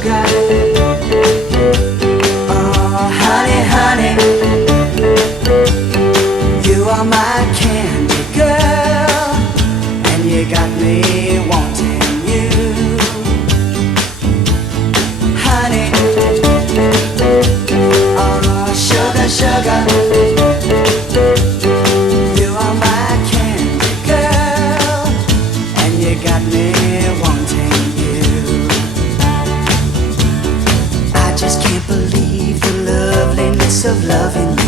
sugar. Oh, honey, honey, you are my candy girl, and you got me wanting you. Honey, oh, sugar, sugar, you are my candy girl, and you got me wanting you. I just can't believe the loveliness of loving you.